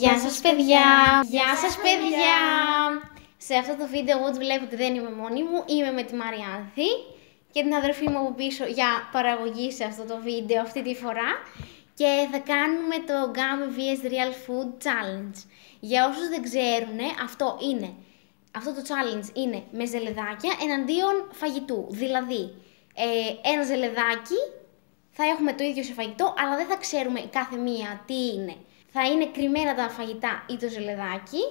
Γεια σας παιδιά! Γεια σας παιδιά! Σε αυτό το βίντεο όπως βλέπετε δεν είμαι μόνη μου, είμαι με τη Μαριάνθη και την αδερφή μου από πίσω για παραγωγή σε αυτό το βίντεο αυτή τη φορά και θα κάνουμε το Gummy vs Real Food Challenge. Για όσους δεν ξέρουν, αυτό το challenge είναι με ζελεδάκια εναντίον φαγητού, δηλαδή ένα ζελεδάκι θα έχουμε το ίδιο σε φαγητό, αλλά δεν θα ξέρουμε κάθε μία τι είναι. Θα είναι κρυμμένα τα φαγητά ή το ζελεδάκι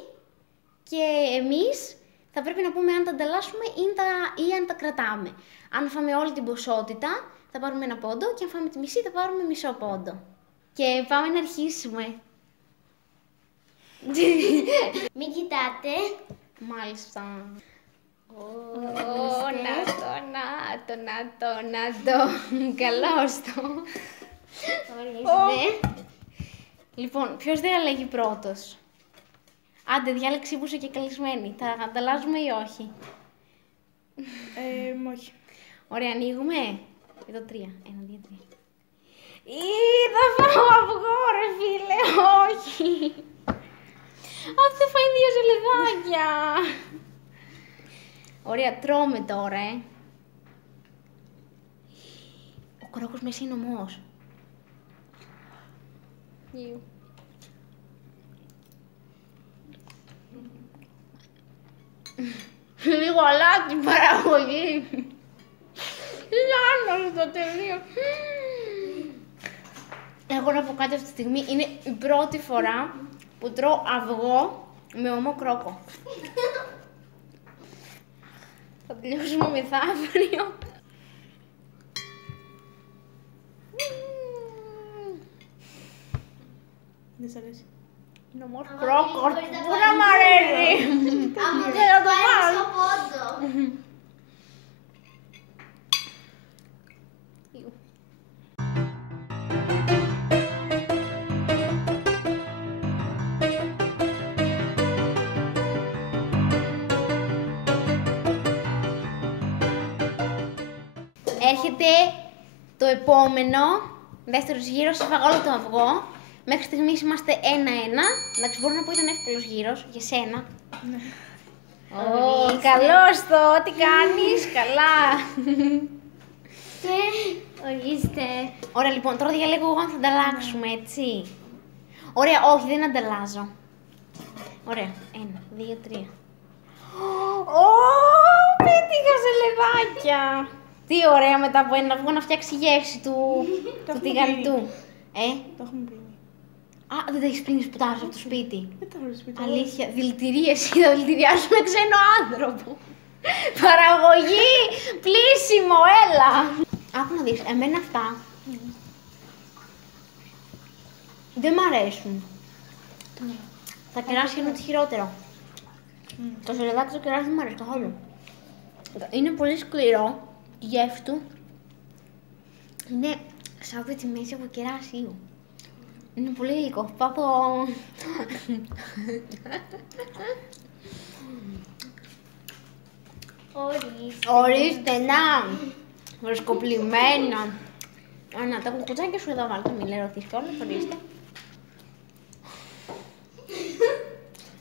και εμείς θα πρέπει να πούμε αν τα ανταλλάσσουμε ή αν τα κρατάμε. Αν φάμε όλη την ποσότητα θα πάρουμε ένα πόντο και αν φάμε τη μισή θα πάρουμε μισό πόντο. Και πάμε να αρχίσουμε. Μην κοιτάτε. Μάλιστα. Να το. Καλώς το. Ορίστε. Λοιπόν, ποιος διαλέγει πρώτος? Άντε, διάλεξε που είσαι και καλεσμένη. Θα ανταλλάζουμε ή όχι? Όχι. Ωραία, ανοίγουμε. Εδώ 3. 1, 2, 3. Θα φάω αυγό, ρε φίλε. Όχι. Αυτό θα φάει 2 ζελεδάκια. Ωραία, τρώμε τώρα, Ο κρόκος μέσα είναι ομός. Λίγο αλάτι παραγωγή. Είναι άνωστο τελείω. Εγώ να πω κάτι αυτή τη στιγμή, είναι η πρώτη φορά που τρώω αυγό με ομό κρόκο. Θα τελειώσουμε μεθαύριο. Δεν σ' αρέσει? Είναι ομός κρόκος. Πού να μ' αρέσει. Άμα Δεν θα το δεν πάρω. μισό πόντο. Έρχεται το επόμενο, δεύτερος γύρος, έφαγα όλο το αυγό. Μέχρι στιγμής είμαστε 1-1. Εντάξει, μπορώ να πω ήταν εύκολος γύρος για σένα. Ναι. Καλώς το, τι κάνεις, καλά. Ορίστε. Ωραία, λοιπόν, τώρα διαλέγω εγώ αν θα ανταλλάξουμε, έτσι. Ωραία, όχι, δεν ανταλλάζω. Ωραία, 1, 2, 3. Πέτυχα ζελεδάκια. Τι ωραία μετά από ένα αυγό να φτιάξει γεύση του τηγανιτού. Το έχουμε πει. Α, δεν τα έχεις πλύνει πουτάρες από το σπίτι. Δεν τα έχω σπίτι. Αλήθεια, δηλητηρίαση, θα δηλητηριάσουμε ξένο άνθρωπο. Παραγωγή, πλήσιμο, έλα. Άκου να δεις, εμένα αυτά δεν μ' αρέσουν. Τα κεράσια είναι ό,τι χειρότερο. Το ζελεδάκι το κεράσι δεν μ' αρέσει καθόλου. Είναι πολύ σκληρό, η γεύση του είναι σαν τη μέση από κεράσιο. Είναι πολύ γλυκό. Πάθω... Ορίστε, να! Βρισκοπλημένα. Να, τα κουκουτσάκια σου εδώ βάλτε, μην λερωθείς κιόλας, ορίστε.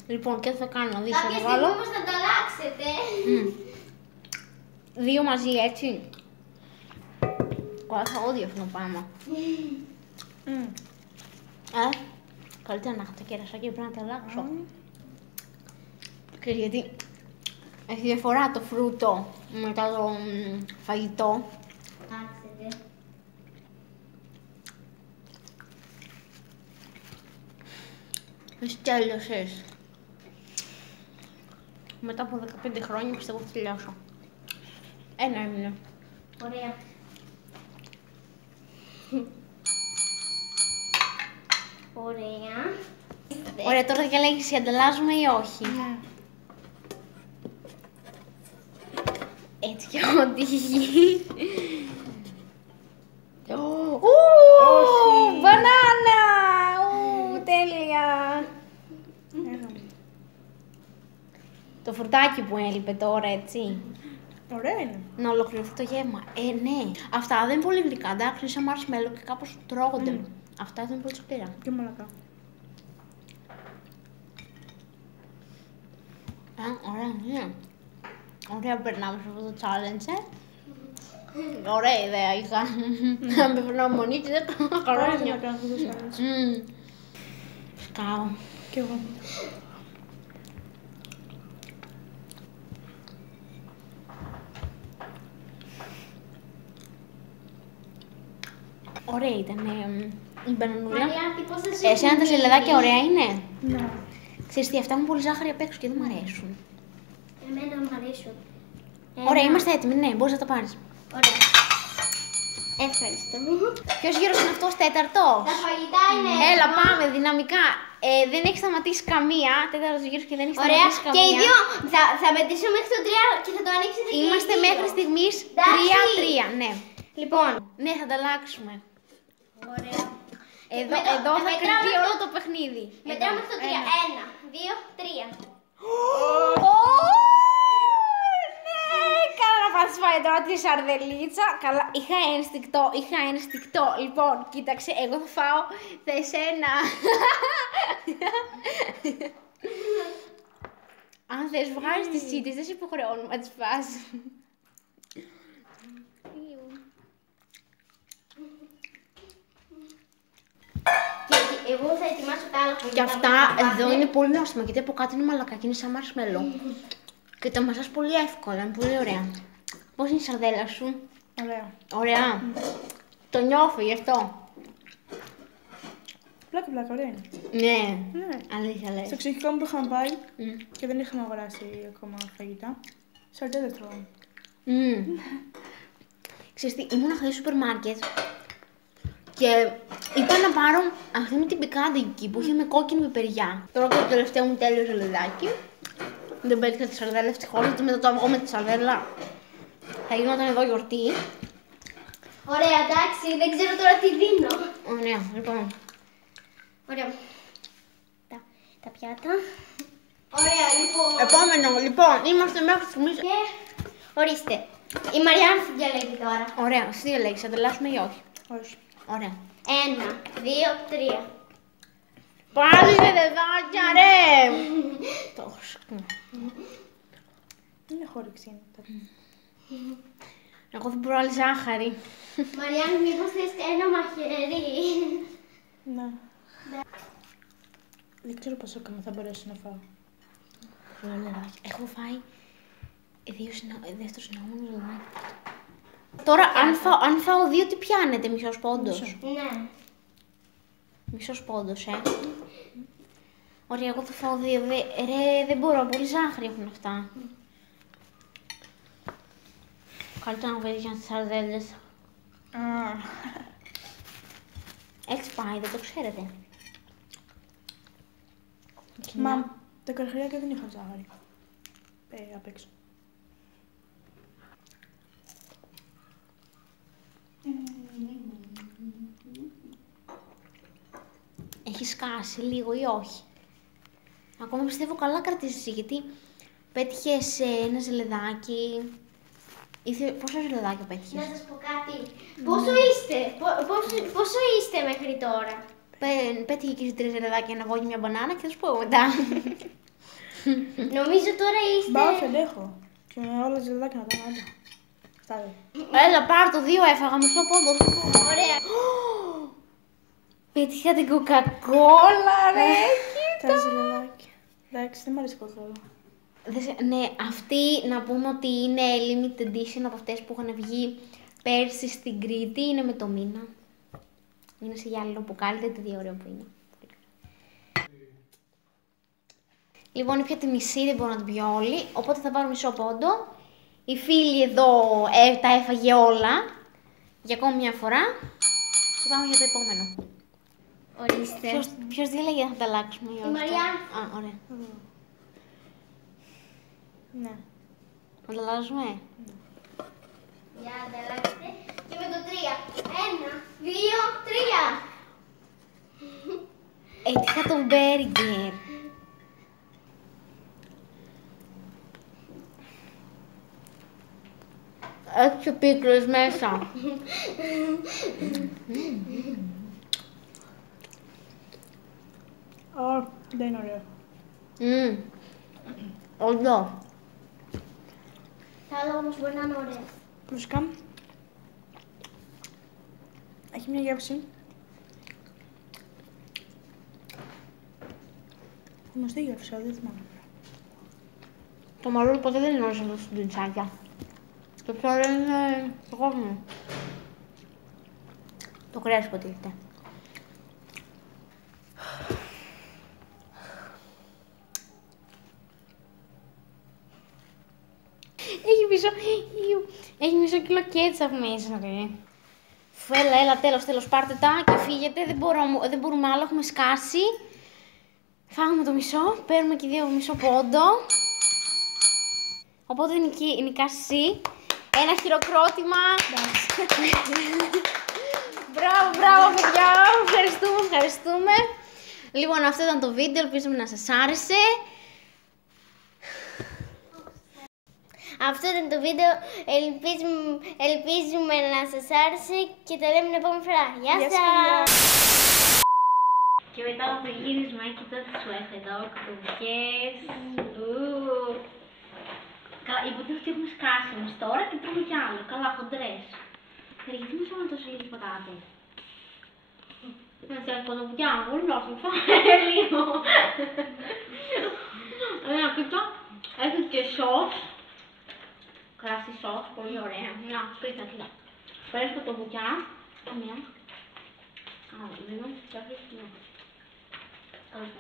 Λοιπόν, και θα κάνω, δεις, Κάποια θα στιγμή βάλω. όμως θα ανταλλάξετε. 2 μαζί, έτσι. Καλά, θα όδιο αυτό το πράγμα. Καλύτερα να έχω τα κερασάκια, πρέπει να τα αλλάξω. Ξέρεις γιατί έχει διαφορά το φρούτο μετά το φαγητό. Άξετε. Εσύ τέλειωσες. Μετά από 15 χρόνια πιστεύω θα τελειώσω. 1 έμεινε. Ωραία. Ωραία. Ωραία, τώρα διαλέγεις ή ανταλλάζουμε ή όχι. Ναι. Έτσι κι εγώ τύχη. Όχι. Μπανάνα! Τέλεια! Το φρουτάκι που έλειπε τώρα, έτσι. Ωραία είναι. Να ολοκληρωθεί το γεύμα. Ναι. Αυτά δεν είναι πολύ γλυκά, εντάξει, είναι σαν marshmallow και κάπως τρώγονται. Αυτά δεν είναι πολύ σκληρά. Και μαλακά. Ωραία, ναι. Ωραία, περνάμε σε αυτό το challenge. Ωραία ιδέα είχα. Να με ευγνωμονεί και 10 Πάρα να χρόνια. κάνω αυτό το challenge. Σκάω. Κι εγώ. Ωραία ήταν η μπανανούλα. Μαριάννη, πώς θα σου Εσένα τα σελεδάκια ωραία είναι. Ναι. Ξέρεις τι, αυτά έχουν πολύ ζάχαρη απ' έξω και δεν μου αρέσουν. Εμένα μου αρέσουν. Ωραία, είμαστε έτοιμοι, ναι, μπορείς να τα πάρεις. Ωραία. Ευχαριστώ. Ποιος γύρος είναι αυτός, τέταρτος? Τα φαγητά είναι Έλα, έτοιμα. πάμε, δυναμικά. Δεν έχει σταματήσει καμία. Τέταρτος γύρος και δεν έχει Ωραία. σταματήσει καμία. Και οι δύο θα μετρήσω μέχρι το 3 και θα το ανοίξετε και οι Είμαστε δύο. μέχρι στιγμής Εντάξει. 3-3, ναι. Λοιπόν. Ναι, θα τα αλλάξουμε. Ωραία. Εδώ θα μετράω κρυφτεί μέχρι όλο το παιχνίδι. Μετράω μέχρι το 3. 1, 2, 3. Ναι, καλά να πας φάει τώρα τη σαρδελίτσα. Καλά, είχα ένστικτο. Λοιπόν, κοίταξε, εγώ θα φάω θα εσένα. Αν θες βγάλεις τις τσίτες, δεν σε υποχρεώνουμε να τις φας. Και εγώ θα ετοιμάσω τα άλλα φαγητά. Και αυτά που θα εδώ πάτε. είναι πολύ νόστιμα, γιατί από κάτω είναι μαλακάκι, είναι σαν μαρσμελό. Και το μασάς πολύ εύκολα, είναι πολύ ωραία. Πώς είναι η σαρδέλα σου? Ωραία. Ωραία. Το νιώθω γι' αυτό. Πλάκα, ωραία είναι. Ναι, Ναι. αλήθεια λες. Στο ψυχικό μου που είχαμε πάει Μμ. και δεν είχαμε αγοράσει ακόμα φαγητά. Σαρδέλες τρώγαμε. Ξέρεις τι, ήμουν χθες στο σούπερ μάρκετ και είπα να πάρω αυτή με την πικάντικη που είχε με κόκκινη πιπεριά. Τώρα και το τελευταίο μου τέλειο ζελεδάκι. Δεν πέτυχα τη σαρδέλα ευτυχώς, γιατί μετά το αυγό με τη σαρδέλα θα γινόταν εδώ γιορτή. Ωραία, εντάξει, δεν ξέρω τώρα τι δίνω. Ωραία, λοιπόν. Ωραία. Τα πιάτα. Ωραία, λοιπόν. Επόμενο, λοιπόν, είμαστε μέχρι στιγμής. Και ορίστε. Η Μαριάννη θα διαλέγει τώρα. Ωραία, εσύ διαλέγεις, θα ανταλλάσσουμε ή όχι. Όχι. Ωραία. 1, 2, 3. Πάλι ζελεδάκια, ρε! Τόσο. Είναι χόρυξη. Εγώ δεν μπορώ άλλη ζάχαρη. Μαριάννη, μήπως θες ένα μαχαίρι. Ναι. Δεν ξέρω πόσο ακόμα θα μπορέσω να φάω. Ζελεδάκια. Έχω φάει δεύτερο συναγόμενο ζελεδάκι. Τώρα, αν φάω δύο, τι πιάνετε, μισός πόντος. Ναι. Μισός πόντος, Ωραία, εγώ θα φάω δύο. Ρε, δεν μπορώ, πολύ ζάχαρη έχουν αυτά. Καλύτερα να βρεις για τις σαρδέλες. Έχεις πάει, δεν το ξέρετε. Μα τα καρχαριακά δεν είχαν ζάχαρη. Απ' έξω. Έχει σκάσει λίγο ή όχι? Ακόμα πιστεύω καλά κρατήσεις εσύ, γιατί πέτυχες ένα ζελεδάκι. Πόσο ζελεδάκι πέτυχες? Να σας πω κάτι. Πόσο είστε, πόσο είστε μέχρι τώρα? Πέτυχε και εσύ 3 ζελεδάκια, ένα εγώ και μια μπανάνα και θα σου πω εγώ μετά. Νομίζω τώρα είστε... Μπα, όχι, αντέχω. Και με όλα τα ζελεδάκια να κάνω άντα. Φτάνει. Έλα, πάρ' το 2 έφαγα, μισό πόντο. Ωραία. Πέτυχα την κοκακόλα, ρε. Τα ζελεδάκια. Εντάξει, δεν μ' αρέσει κοκακόλα. Ναι, αυτή να πούμε ότι είναι limited edition από αυτές που είχαν βγει πέρσι στην Κρήτη, είναι με το μήνα. Είναι σε γυάλινο μπουκάλι, δεν τι ωραίο που είναι. Λοιπόν, ήπια τη μισή, δεν μπορώ να την πιω όλη, οπότε θα πάρω μισό πόντο. Η φίλη εδώ τα έφαγε όλα, για ακόμη μια φορά. Και πάμε για το επόμενο. Ορίστε. Ποιος διέλεγε να τα αλλάξουμε ή όχι? Η Μαριάννη. Α, ωραία. Ναι. Να τα αλλάζουμε. Για ανταλλάξτε. Και με το 3. 1, 2, 3. Έτυχα τον μπέργκερ. Έχει και πίκρες μέσα. Δεν είναι ωραίο. Όντως. Τα άλλα όμως μπορεί να είναι ωραία. Μουσικά. Έχει μια γεύση. Γνωστή γεύση, αλλά δεν θυμάμαι. Το μαρούλι ποτέ δεν είναι όλο αυτό στην πιντσάκια. Το πιο ωραίο είναι το κόσμο. Το κρέας υποτίθεται. Έχει μισό κιλό κέτσαπ μέσα, ρε. Έλα, τέλος, πάρτε τα και φύγετε. Δεν μπορούμε άλλο, έχουμε σκάσει. Φάγουμε το μισό, παίρνουμε και δύο μισό πόντο. Οπότε νικάς εσύ. Ένα χειροκρότημα. Μπράβο, παιδιά. Ευχαριστούμε. Λοιπόν, αυτό ήταν το βίντεο. Ελπίζουμε να σας άρεσε. Αυτό ήταν το βίντεο. Ελπίζουμε να σας άρεσε και τα λέμε την επόμενη φορά. Γεια σας! Και μετά από το γύρισμα, κοίτα τι σου έχω εδώ, κουτουμπιές. Καλά, υποτίθεται ότι έχουμε σκάσει εμείς τώρα και τρώμε κι άλλο. Καλά, χοντρές. Γιατί μου σώμα τόσο λίγες πατάτες. Έτσι, από το βουκιά μου, πολύ νόστιμο, φάμε λίγο. Κοίτα, έχει και σως. Κράσι σως, πολύ ωραία. Να, κοίτα. Παίρνεις το βουκιά. Μία. Άλλο, λίγο, και αφήσεις λίγο. Καλώς,